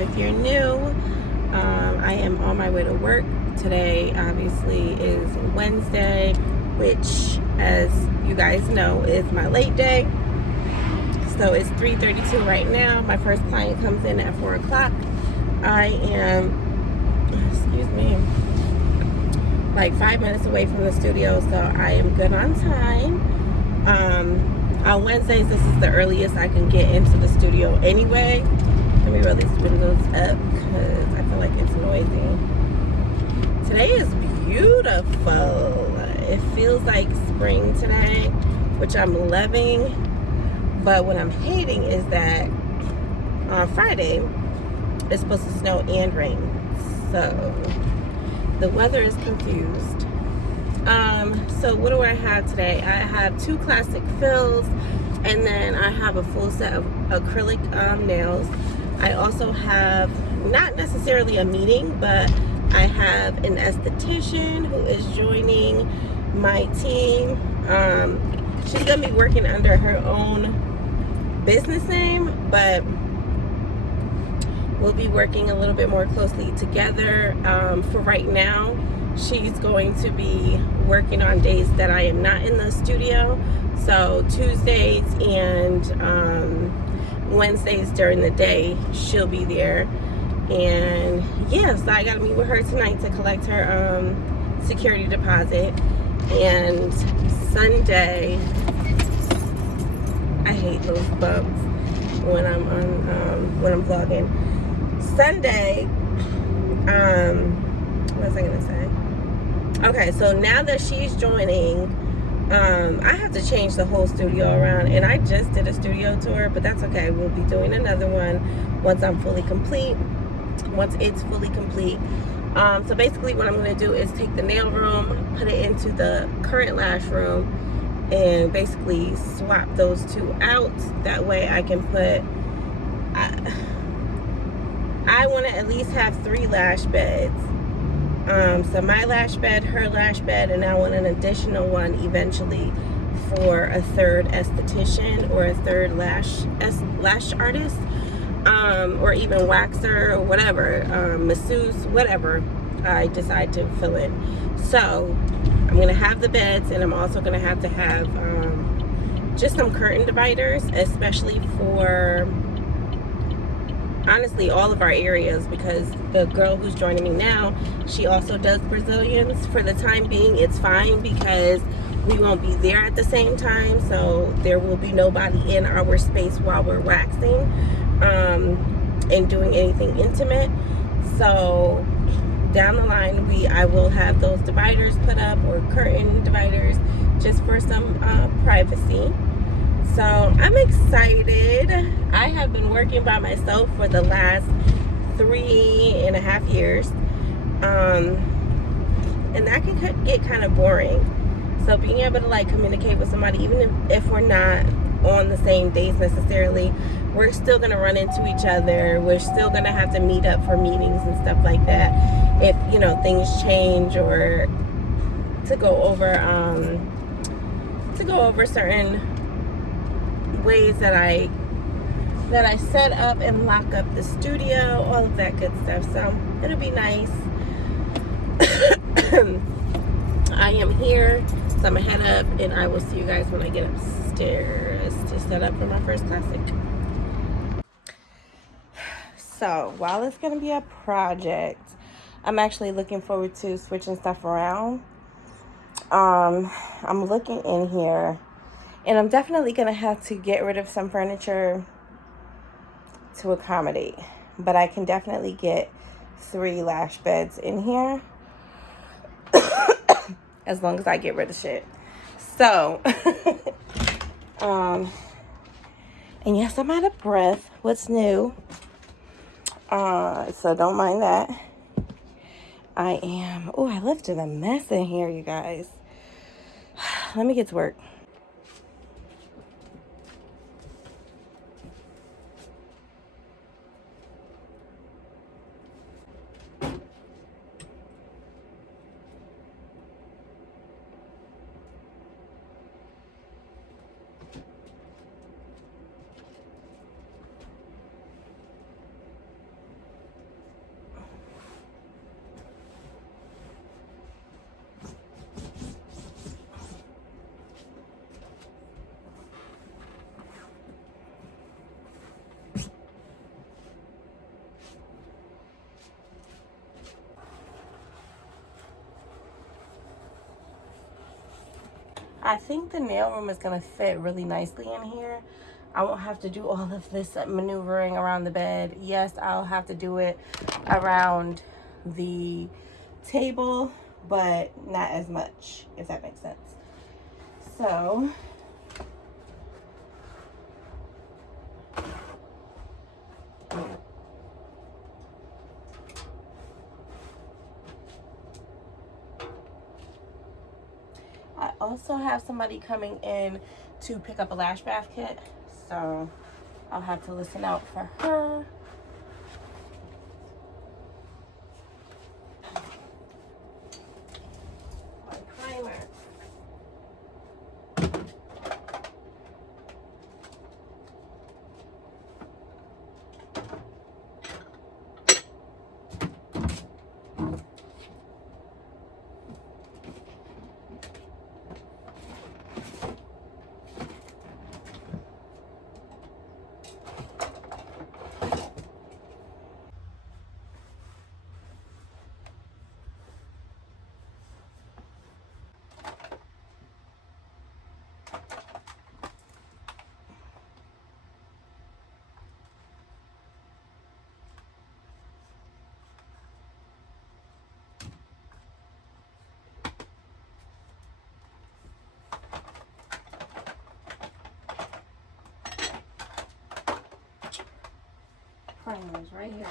if you're new. I am on my way to work. Today obviously is Wednesday, which, as you guys know, is my late day. So it's 3:32 right now. My first client comes in at 4 o'clock. I am, excuse me, like 5 minutes away from the studio, so I am good on time. On Wednesdays, this is the earliest I can get into the studio anyway. Let me roll these windows up because I feel like it's noisy. Today is beautiful. It feels like spring today, which I'm loving. But what I'm hating is that on Friday, it's supposed to snow and rain. So the weather is confused. So what do I have today? I have 2 classic fills, and then I have a full set of acrylic nails. I also have, not necessarily a meeting, but I have an esthetician who is joining my team. She's gonna be working under her own business name, but we'll be working a little bit more closely together. For right now, she's going to be working on days that I am not in the studio. So Tuesdays and Wednesdays during the day, she'll be there. And yeah, so I gotta meet with her tonight to collect her security deposit. And Sunday, I hate those bumps when I'm on when I'm vlogging. Sunday, what was I gonna say? Okay, so now that she's joining, I have to change the whole studio around, and I just did a studio tour, but that's okay. We'll be doing another one once I'm fully complete. Once it's fully complete. So basically what I'm going to do is take the nail room, put it into the current lash room, and basically swap those 2 out. That way I can put, I want to at least have 3 lash beds. So my lash bed, her lash bed, and I want an additional one eventually for a 3rd esthetician or a 3rd lash artist. Or even waxer or whatever, masseuse, whatever I decide to fill in. So I'm gonna have the beds, and I'm also gonna have to have just some curtain dividers, especially for honestly all of our areas, because the girl who's joining me now, she also does Brazilians. For the time being, it's fine because we won't be there at the same time, so there will be nobody in our space while we're waxing and doing anything intimate. So down the line, I will have those dividers put up, or curtain dividers, just for some privacy. So I'm excited. I have been working by myself for the last 3.5 years, and that can get kind of boring. So being able to like communicate with somebody, even if we're not on the same days necessarily, we're still gonna run into each other. We're still gonna have to meet up for meetings and stuff like that, if you know things change, or to go over certain ways that I set up and lock up the studio, all of that good stuff. So it'll be nice. I am here, so I'm gonna head up, and I will see you guys when I get upstairs to set up for my first classic. So while it's gonna be a project, I'm actually looking forward to switching stuff around. I'm looking in here, and I'm definitely gonna have to get rid of some furniture to accommodate, but I can definitely get 3 lash beds in here as long as I get rid of shit. So and yes, I'm out of breath. What's new? So don't mind that. I lifted a mess in here, you guys. Let me get to work. I think the nail room is going to fit really nicely in here. I won't have to do all of this maneuvering around the bed. Yes, I'll have to do it around the table, but not as much, if that makes sense. So I also have somebody coming in to pick up a lash bath kit, so I'll have to listen out for her. My primer. Primers right here.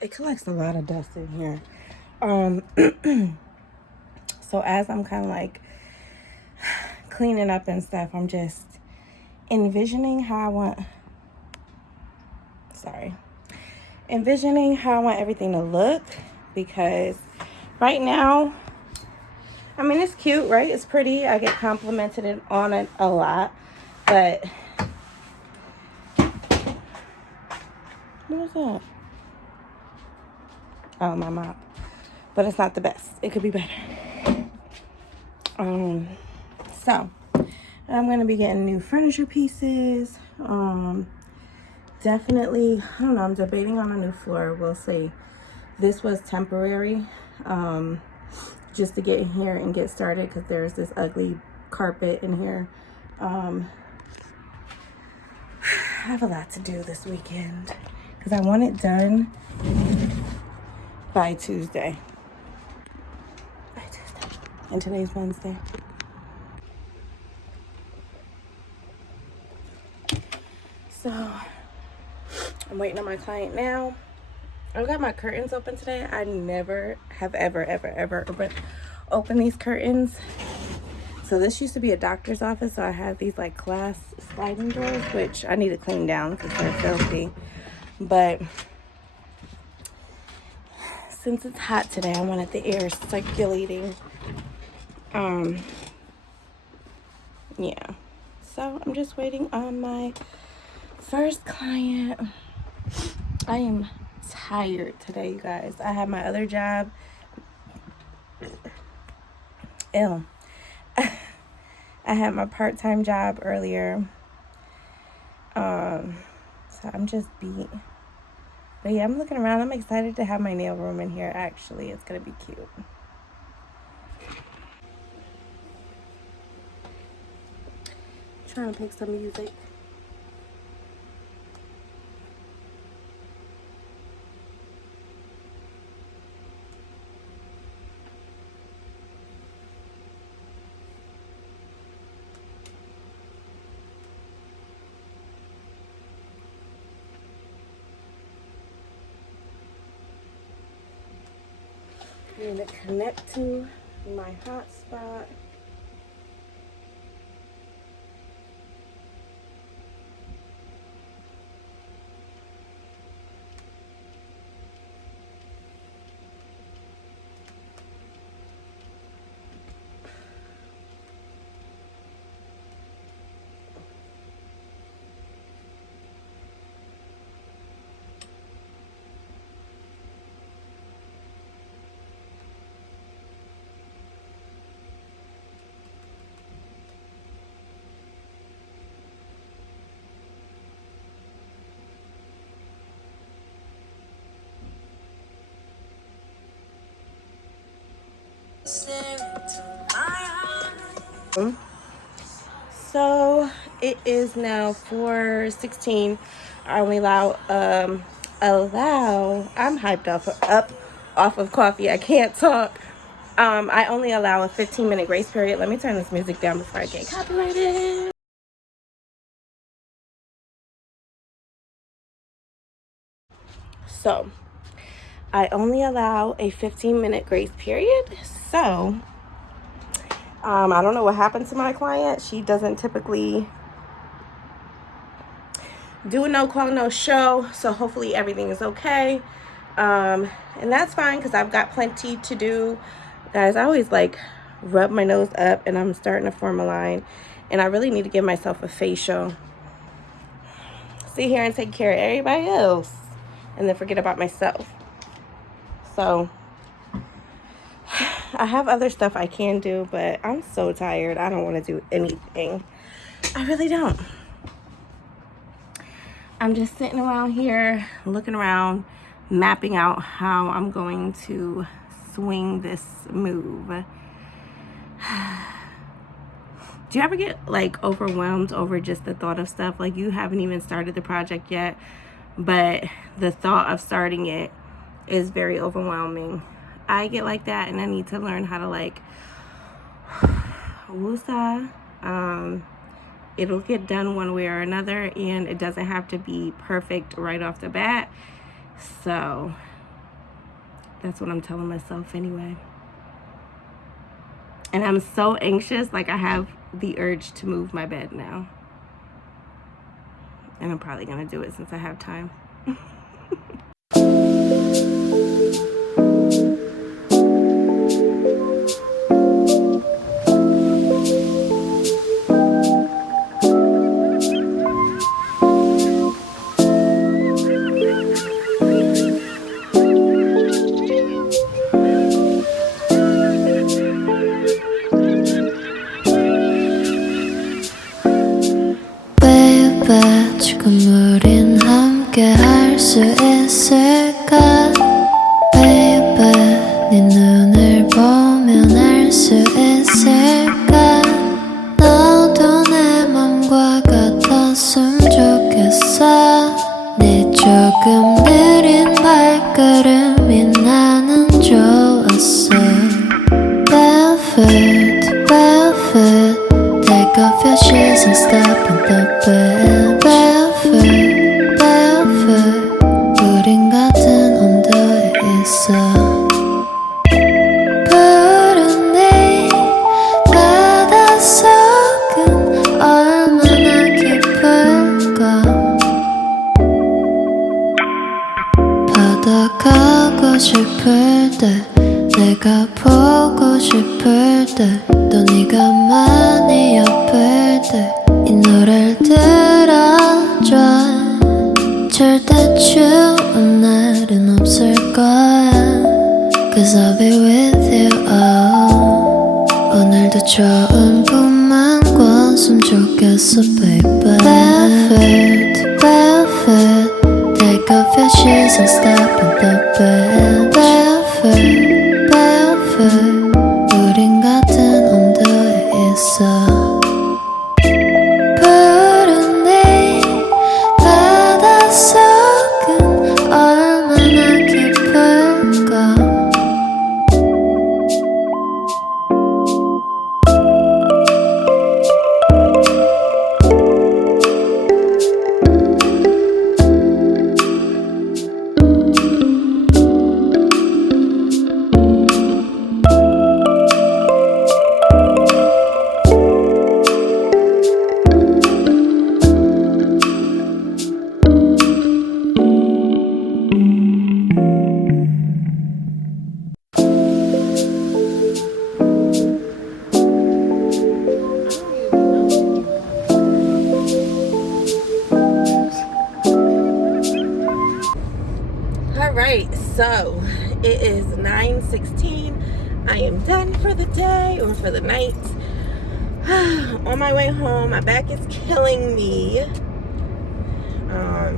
It collects a lot of dust in here. So as I'm kind of like cleaning up and stuff, I'm just envisioning how I want everything to look, because right now, I mean, it's cute, right? It's pretty. I get complimented on it a lot, but what was that? Oh, my mop. But it's not the best. It could be better. So I'm gonna be getting new furniture pieces. Definitely, I don't know, I'm debating on a new floor. We'll see. This was temporary, just to get in here and get started, because there's this ugly carpet in here. I have a lot to do this weekend because I want it done by Tuesday. And today's Wednesday. So I'm waiting on my client now. I've got my curtains open today. I never have ever opened these curtains. So this used to be a doctor's office, so I have these like glass sliding doors, which I need to clean down because they're filthy. But since it's hot today, I wanted the air circulating. Yeah. So I'm just waiting on my first client. I am tired today, you guys. I had my other job. Ew. I had my part-time job earlier. So I'm just beat. But yeah, I'm looking around. I'm excited to have my nail room in here, actually. It's gonna be cute. Trying to pick some music. I need to connect to my hotspot. So it is now 4:16. I only allow I'm hyped off of coffee. I can't talk. I only allow a 15-minute grace period. Let me turn this music down before I get copyrighted. So I only allow a 15-minute grace period. So I don't know what happened to my client. She doesn't typically do a no call, no show. So hopefully everything is okay. And that's fine because I've got plenty to do. Guys, I always like rub my nose up and I'm starting to form a line. And I really need to give myself a facial. Sit here and take care of everybody else. And then forget about myself. So I have other stuff I can do, but I'm so tired. I don't want to do anything. I really don't. I'm just sitting around here, looking around, mapping out how I'm going to swing this move. Do you ever get like overwhelmed over just the thought of stuff? Like you haven't even started the project yet, but the thought of starting it is very overwhelming. I get like that, and I need to learn how to like woosah. It'll get done one way or another, and it doesn't have to be perfect right off the bat. So that's what I'm telling myself anyway. And I'm so anxious, like I have the urge to move my bed now. And I'm probably gonna do it since I have time. 지금 우린 함께 할 수 있을까 Baby 네 눈을 보면 알 수 있을까 너도 내 맘과 같았으면 좋겠어 네 조금 느린 발걸음이 나는 좋았어 Barefoot, barefoot Take off your shoes and step on the bed Barefoot, barefoot 우린 같은 온도에 있어 푸른 네 바닷속은 얼마나 깊을까 바다 가고 싶을 때 내가 보고 싶을 때 또 네가 많이 아플 때 이 노래를 들어줘 절대 추운 날은 없을 거야 Cause I'll be with you oh. 오늘도 좋은 꿈만 꿨으면 좋겠어 baby Barefoot, barefoot Take off your shoes and step on the bed Barefoot, barefoot 우린 같은 온도에 있어 푸른 네 바닷속은 얼마나 깊을까 Alright, so it is 9:16. I am done for the day or for the night. On my way home, my back is killing me. My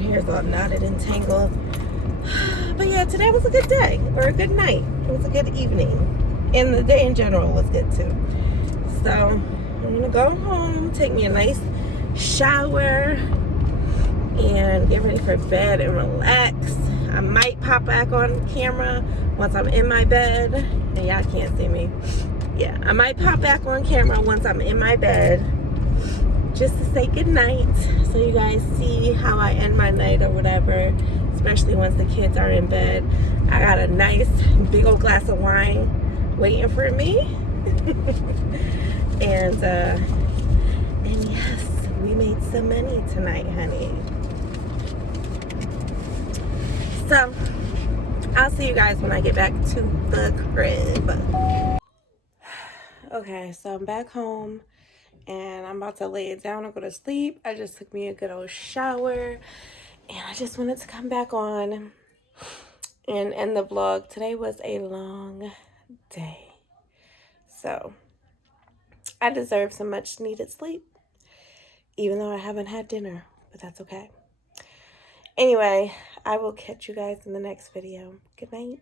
hair's all knotted and tangled. But yeah, today was a good day or a good night. It was a good evening. And the day in general was good too. So I'm gonna go home, take me a nice shower, and get ready for bed and relax. I might pop back on camera once I'm in my bed. And y'all can't see me. Yeah, I might pop back on camera once I'm in my bed, just to say goodnight, so you guys see how I end my night or whatever, especially once the kids are in bed. I got a nice big old glass of wine waiting for me. and yes, we made some money tonight, honey. So I'll see you guys when I get back to the crib. Okay, so I'm back home and I'm about to lay it down and go to sleep. I just took me a good old shower and I just wanted to come back on and end the vlog. Today was a long day, so I deserve some much needed sleep, even though I haven't had dinner, but that's okay. Anyway, I will catch you guys in the next video. Good night.